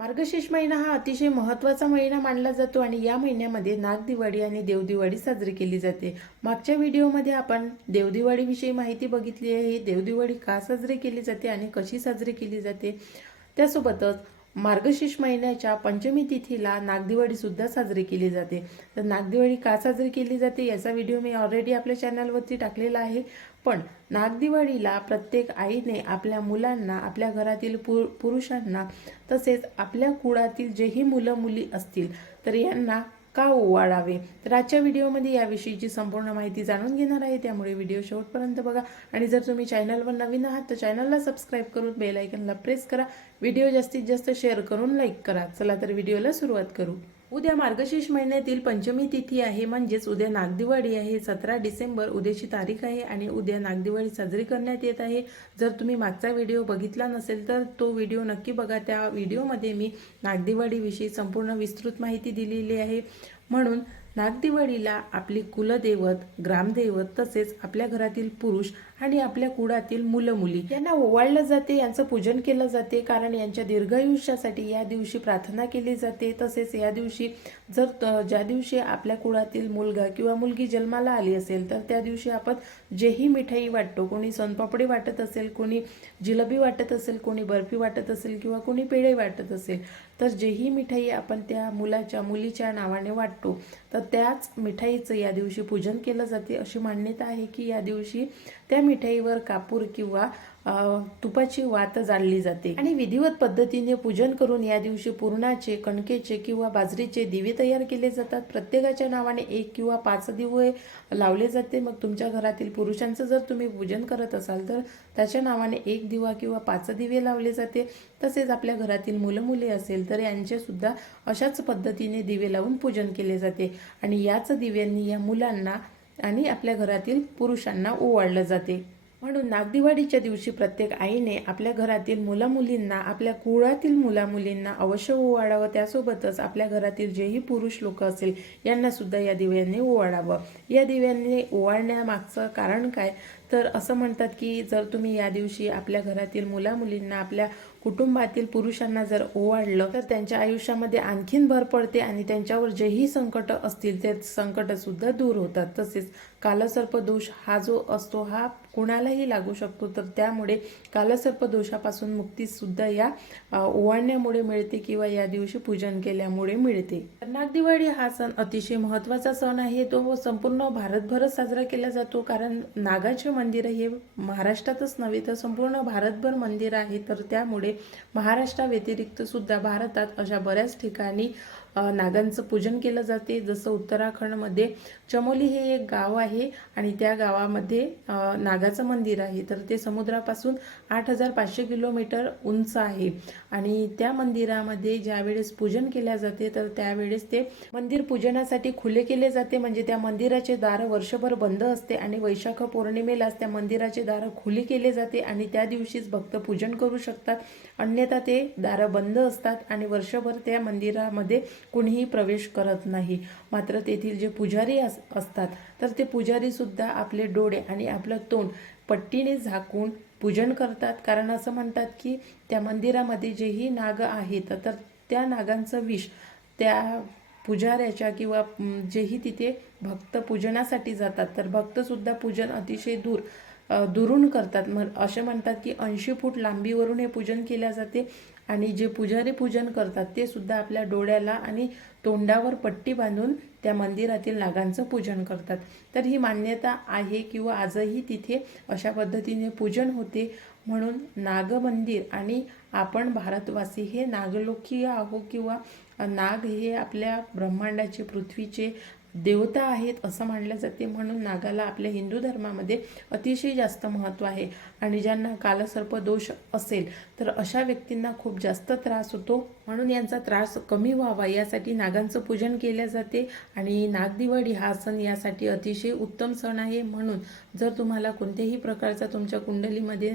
मार्गशीर्ष महिना हा अतिशय महत्त्वाचा महिना मानला जातो आणि या महिन्यामध्ये नागदिवाळी आणि देवदिवाळी साजरी केली जाते. मागच्या व्हिडिओमध्ये आपण देवदिवाळीविषयी माहिती बघितली आहे. देवदिवाळी का साजरी केली जाते आणि कशी साजरी केली जाते? त्यासोबतच मार्गशीर्ष महिन्याच्या पंचमी तिथीला नागदिवाळीसुद्धा साजरी केली जाते. तर नागदिवाळी का साजरी केली जाते याचा व्हिडिओ मी ऑलरेडी आपल्या चॅनलवरती टाकलेला आहे. पण नागदिवाळीला प्रत्येक आईने आपल्या मुलांना आपल्या घरातील पु पुरुषांना तसेच आपल्या कुळातील जेही मुलं मुली असतील तर यांना का ओवाळावे? तर आजच्या व्हिडिओमध्ये याविषयीची संपूर्ण माहिती जाणून घेणार आहे. त्यामुळे व्हिडिओ शेवटपर्यंत बघा. आणि जर तुम्ही चॅनलवर नवीन आहात तर चॅनलला सबस्क्राईब करून बेल आयकनला प्रेस करा. व्हिडिओ जास्तीत जास्त शेअर करून लाईक करा. चला तर व्हिडिओला सुरुवात करू. उद्या मार्गशीर्ष महिन्यातील पंचमी तिथी आहे म्हणजेच उद्या नागदिवाळी आहे सतरा डिसेंबर उद्याची तारीख आहे आणि उद्या नागदिवाळी साजरी करण्यात येत आहे. जर तुम्ही मागचा व्हिडिओ बघितला नसेल तर तो व्हिडिओ नक्की बघा. त्या व्हिडिओमध्ये मी नागदिवाळीविषयी संपूर्ण विस्तृत माहिती दिलेली आहे. म्हणून नागदिवाळीला आपली कुलदैवत ग्रामदैवत तसेच आपल्या घरातील पुरुष आणि आपल्या कुळातील मुलं मुली यांना ओवाळलं जाते यांचं पूजन केलं जाते कारण यांच्या दीर्घायुष्यासाठी या दिवशी प्रार्थना केली जाते. तसेच या दिवशी जर ज्या दिवशी आपल्या कुळातील मुलगा किंवा मुलगी जन्माला आली असेल तर त्या दिवशी आपण जेही मिठाई वाटतो कोणी सोनपापडी वाटत असेल कोणी जिलबी वाटत असेल कोणी बर्फी वाटत असेल किंवा कोणी पेढे वाटत असेल तर जेही मिठाई आपण त्या मुलाच्या मुलीच्या नावाने वाटतो तर त्याच मिठाईचं या दिवशी पूजन केलं जाते. अशी मान्यता आहे की या दिवशी त्या मिठाईवर कापूर किंवा तुपाची वात जाळली जाते. आणि विधिवत पद्धतीने पूजन करून या दिवशी पूर्णाचे कणकेचे किंवा बाजरीचे दिवे तयार केले जातात. प्रत्येकाच्या नावाने एक किंवा पाच दिवे लावले जाते. मग तुमच्या घरातील पुरुषांचं जर तुम्ही पूजन करत असाल तर त्याच्या नावाने एक दिवा किंवा पाच दिवे लावले जाते. तसेच आपल्या घरातील मुलं मुले असेल तर यांचेसुद्धा अशाच पद्धतीने दिवे लावून पूजन केले जाते. आणि याच दिव्यांनी या मुलांना आणि आपल्या घरातील पुरुषांना ओवाळलं जाते. म्हणून नागदिवाडीच्या दिवशी प्रत्येक आईने आपल्या घरातील मुलामुलींना आपल्या कुळातील मुलामुलींना अवश्य ओवाळावं. त्यासोबतच आपल्या घरातील जेही पुरुष लोक असेल यांना सुद्धा या दिव्यांनी ओवाळावं. या दिव्यांनी ओवाळण्यामागचं कारण काय? तर असं म्हणतात की जर तुम्ही या दिवशी आपल्या घरातील मुलामुलींना आपल्या कुटुंबातील पुरुषांना जर ओवाळलं तर त्यांच्या आयुष्यामध्ये आणखीन भर पडते आणि त्यांच्यावर जेही संकट असतील ते संकट सुद्धा दूर होतात. तसेच कालसर्प दोष हा जो असतो हा कुणालाही लागू शकतो. तर त्यामुळे कालसर्प दोषापासून मुक्ती सुद्धा या ओवाळण्यामुळे मिळते किंवा या दिवशी पूजन केल्यामुळे मिळते. तर नागदिवाळी हा सण अतिशय महत्त्वाचा सण आहे. तो संपूर्ण भारतभरच साजरा केला जातो. कारण नागाचे मंदिर हे महाराष्ट्रातच नव्हे तर संपूर्ण भारतभर मंदिर आहे. तर त्यामुळे महाराष्ट्राव्यतिरिक्त सुद्धा भारतात अशा बऱ्याच ठिकाणी नागांचं पूजन केलं जाते. जसं उत्तराखंडमध्ये चमोली हे एक गाव आहे आणि त्या गावामध्ये नागाचं मंदिर आहे. तर ते समुद्रापासून आठ हजार पाचशे किलोमीटर उंच आहे. आणि त्या मंदिरामध्ये ज्यावेळेस पूजन केल्या जाते तर त्यावेळेस ते मंदिर पूजनासाठी खुले केले जाते. म्हणजे त्या मंदिराचे दार वर्षभर बंद असते आणि वैशाख पौर्णिमेलाच त्या मंदिराचे दार खुली केले जाते आणि त्या दिवशीच भक्त पूजन करू शकतात. अन्यथा ते दारं बंद असतात आणि वर्षभर त्या मंदिरामध्ये कुणीही प्रवेश करत नाही. मात्र तेथील जे पुजारी अस असतात तर ते पुजारीसुद्धा आपले डोळे आणि आपलं तोंड पट्टीने झाकून पूजन करतात. कारण असं म्हणतात की त्या मंदिरामध्ये जेही नाग आहेत तर त्या नागांचं विष त्या पुजाऱ्याच्या किंवा जेही तिथे भक्त पूजनासाठी जातात तर भक्तसुद्धा पूजन अतिशय दूर दुरून करतात. मग असे म्हणतात की ऐंशी फूट लांबीवरून हे पूजन केल्या जाते. आणि जे पुजारी पूजन करतात ते सुद्धा आपल्या डोळ्याला आणि तोंडावर पट्टी बांधून त्या मंदिरातील नागांचं पूजन करतात. तर ही मान्यता आहे किंवा आजही तिथे अशा पद्धतीने पूजन होते. म्हणून नागमंदिर आणि आपण भारतवासी हे नागलोकीय आहो किंवा नाग हे आपल्या ब्रह्मांडाचे पृथ्वीचे देवता आहेत असं मानलं जाते. म्हणून नागाला आपल्या हिंदू धर्मामध्ये अतिशय जास्त महत्त्व आहे. आणि ज्यांना कालसर्प दोष असेल तर अशा व्यक्तींना खूप जास्त त्रास होतो. म्हणून यांचा त्रास कमी व्हावा यासाठी नागांचं पूजन केले जाते. आणि नागदिवाळी हा सण यासाठी अतिशय उत्तम सण आहे. म्हणून जर तुम्हाला कोणत्याही प्रकारचा तुमच्या कुंडलीमध्ये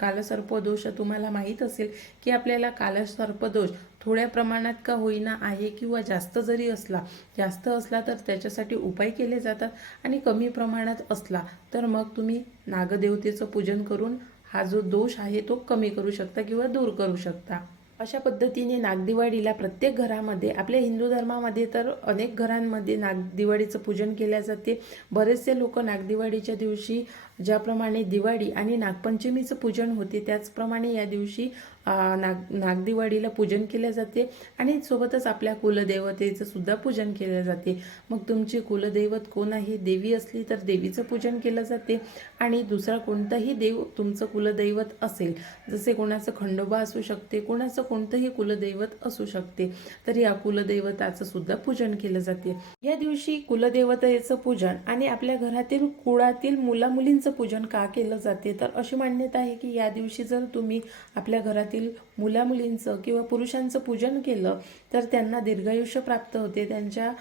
कालसर्प दोष तुम्हाला माहीत असेल की आपल्याला कालसर्प दोष थोड्या प्रमाणात का होईना आहे किंवा जास्त जरी असला जास्त असला तर त्याच्यासाठी उपाय केले जातात आणि कमी प्रमाणात असला तर मग तुम्ही नागदेवतेचं पूजन करून हा जो दोष आहे तो कमी करू शकता किंवा दूर करू शकता. अशा पद्धतीने नागदिवाळीला प्रत्येक घरामध्ये आपल्या हिंदू धर्मामध्ये तर अनेक घरांमध्ये नागदिवाळीचं पूजन केल्या जाते. बरेचसे लोक नागदिवाळीच्या दिवशी ज्याप्रमाणे दिवाळी आणि नागपंचमीचं पूजन होते त्याचप्रमाणे या दिवशी नाग नागदिवाळीला पूजन केले जाते आणि सोबतच आपल्या कुलदेवतेचं सुद्धा पूजन केले जाते. मग तुमचे कुलदैवत कोण आहे? देवी असली तर देवीचं पूजन केलं जाते आणि दुसरा कोणताही देव तुमचं कुलदैवत असेल जसे कोणाचं खंडोबा असू शकते कोणाचं कोणतंही कुलदैवत असू शकते तर या कुलदैवताचं सुद्धा पूजन केलं जाते. या दिवशी कुलदेवतेचं पूजन आणि आपल्या घरातील कुळातील लक्ष्मीचं पूजन का केलं जाते? तर अशी मान्यता आहे की या दिवशी जर तुम्ही आपल्या घरातील मुलामुलींचं किंवा पुरुषांचं पूजन केलं तर त्यांना दीर्घायुष्य प्राप्त होते. त्यांच्या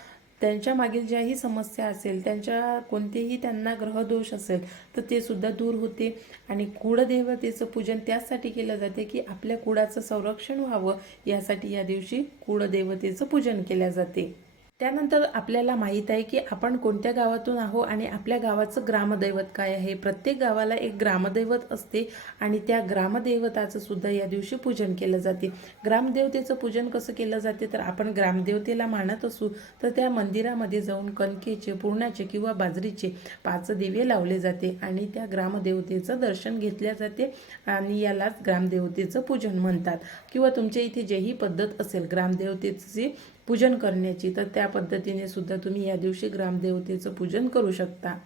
त्यांच्या मागील ज्याही समस्या असेल त्यांच्या कोणतेही त्यांना ग्रहदोष असेल तर ते सुद्धा दूर होते. आणि कुळदेवतेचं पूजन त्यासाठी केलं जाते की आपल्या कुळाचं संरक्षण व्हावं. यासाठी या दिवशी कुळदेवतेचं पूजन केल्या जाते. त्यानंतर आपल्याला माहीत आहे की आपण कोणत्या गावातून आहो आणि आपल्या गावाचं ग्रामदैवत काय आहे? प्रत्येक गावाला एक ग्रामदैवत असते आणि त्या ग्रामदैवताचं सुद्धा या दिवशी पूजन केलं जाते. ग्रामदेवतेचं पूजन कसं केलं जाते? तर आपण ग्रामदेवतेला मानत असू तर त्या मंदिरामध्ये जाऊन कणकेचे पुरणाचे किंवा बाजरीचे पाच दिवे लावले जाते आणि त्या ग्रामदेवतेचं दर्शन घेतल्या जाते आणि यालाच ग्रामदेवतेचं पूजन म्हणतात. किंवा तुमच्या इथे जेही पद्धत असेल ग्रामदेवतेची पूजन करण्याची तर त्या पद्धतीने सुद्धा तुम्ही या दिवशी ग्रामदेवतेचं पूजन करू शकता.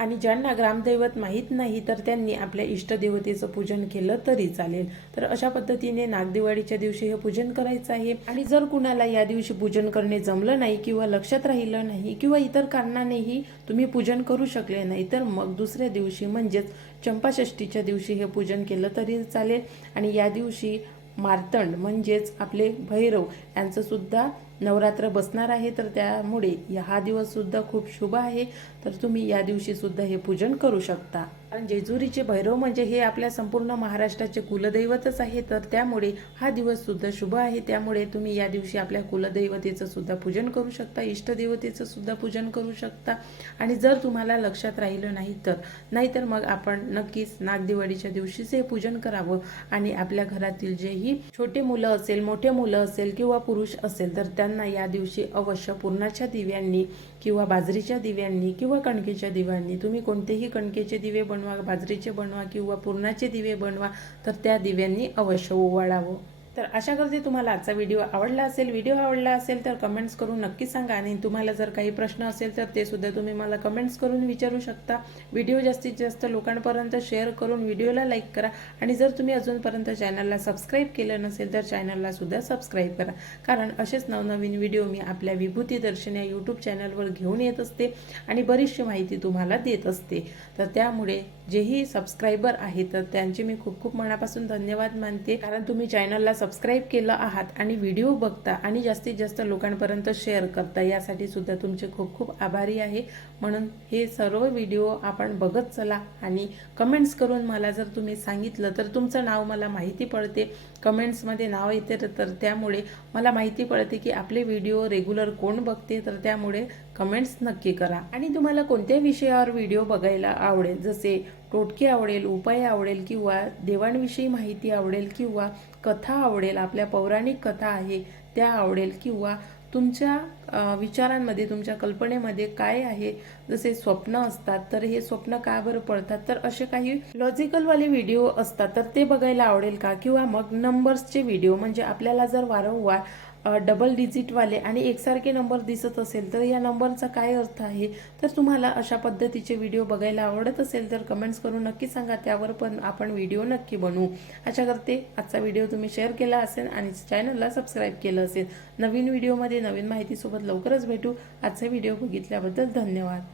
आणि ज्यांना ग्रामदैवत माहीत नाही तर त्यांनी आपल्या इष्टदेवतेचं पूजन केलं तरी चालेल. तर अशा पद्धतीने नागदिवाळीच्या दिवशी हे पूजन करायचं आहे. आणि जर कुणाला या दिवशी पूजन करणे जमलं नाही किंवा लक्षात राहिलं नाही किंवा इतर कारणानेही तुम्ही पूजन करू शकले नाही तर मग दुसऱ्या दिवशी म्हणजेच चंपाषष्टीच्या दिवशी हे पूजन केलं तरी चालेल. आणि या दिवशी मार्तंड म्हणजेच आपले भैरव यांचं सुद्धा नवरात्र बसणार आहे तर त्यामुळे या- हा दिवस सुद्धा खूप शुभ आहे. तर तुम्ही या दिवशी सुद्धा हे पूजन करू शकता. कारण जेजुरीचे भैरव म्हणजे हे आपल्या संपूर्ण महाराष्ट्राचे कुलदैवतच आहे. तर त्यामुळे हा दिवस सुद्धा शुभ आहे. त्यामुळे तुम्ही या दिवशी आपल्या कुलदैवतेचं सुद्धा पूजन करू शकता. इष्टदेवतेचं सुद्धा पूजन करू शकता. आणि जर तुम्हाला लक्षात राहिलं नाही तर नाहीतर मग आपण नक्कीच नागदिवाळीच्या दिवशीच हे पूजन करावं. आणि आपल्या घरातील जेही छोटे मुलं असेल मोठे मुलं असेल किंवा पुरुष असेल तर त्यांना या दिवशी अवश्य पूर्णाच्या दिव्यांनी किंवा बाजरीच्या दिव्यांनी किंवा कणकेच्या दिव्यांनी तुम्ही कोणतेही कणकेचे दिवे बनवा बाजरीचे बनवा किंवा पुरणाचे दिवे बनवा तर त्या दिव्यांनी अवश्य ओवाळावं. तर अशा करते तुम्हाला आजचा व्हिडिओ आवडला असेल व्हिडिओ आवडला असेल तर कमेंट्स करून नक्की सांगा. आणि तुम्हाला जर काही प्रश्न असेल तर ते सुद्धा तुम्ही मला कमेंट्स करून विचारू शकता. व्हिडिओ जास्तीत जास्त लोकांपर्यंत शेअर करून व्हिडिओला लाईक करा. आणि जर तुम्ही अजूनपर्यंत चॅनलला सबस्क्राईब केलं नसेल तर चॅनलला सुद्धा सबस्क्राईब करा. कारण असेच नवनवीन व्हिडिओ मी आपल्या विभूती दर्शन या यूट्यूब चॅनलवर घेऊन येत असते आणि बरीचशी माहिती तुम्हाला देत असते. तर त्यामुळे जेही सबस्क्रायबर आहेत तर त्यांचे मी खूप खूप मनापासून धन्यवाद मानते. कारण तुम्ही चॅनलला सबस्क्राईब केलं आहात आणि व्हिडिओ बघता आणि जास्तीत जास्त लोकांपर्यंत शेअर करता यासाठी सुद्धा तुमचे खूप खूप आभारी आहे. म्हणून हे सर्व व्हिडिओ आपण बघत चला आणि कमेंट्स करून मला जर तुम्ही सांगितलं तर तुमचं नाव मला माहिती पडते. कमेंट्समध्ये नाव येते तर- त्यामुळे मला माहिती पडते की आपले व्हिडिओ रेग्युलर कोण बघते तर त्यामुळे कमेंट्स नक्की करा. आणि तुम्हाला कोणत्या विषयावर व्हिडिओ बघायला आवडेल जसे टोटके आवडेल उपाय आवडेल किंवा देवांविषयी माहिती आवडेल किंवा कथा आवडेल आपल्या पौराणिक कथा आहे त्या आवडेल किंवा तुमच्या विचारांमध्ये तुमच्या कल्पनेमध्ये काय आहे? जसे स्वप्न असतात तर हे स्वप्न का बरं पडतात? तर असे काही लॉजिकलवाले व्हिडिओ असतात तर ते बघायला आवडेल का? किंवा मग नंबर्सचे व्हिडिओ म्हणजे आपल्याला जर वारंवार डबल डिजिटवाले आणि एकसारखे नंबर दिसत असेल तर या नंबरचा काय अर्थ आहे? तर तुम्हाला अशा पद्धतीचे व्हिडिओ बघायला आवडत असेल तर कमेंट्स करून नक्की सांगा. त्यावर पण आपण व्हिडिओ नक्की बनवू. अशा करते आजचा व्हिडिओ तुम्ही शेअर केला असेल आणि चॅनलला सबस्क्राईब केलं असेल. नवीन व्हिडिओमध्ये नवीन माहितीसोबत लवकरच भेटू. आजचा व्हिडिओ बघितल्याबद्दल धन्यवाद.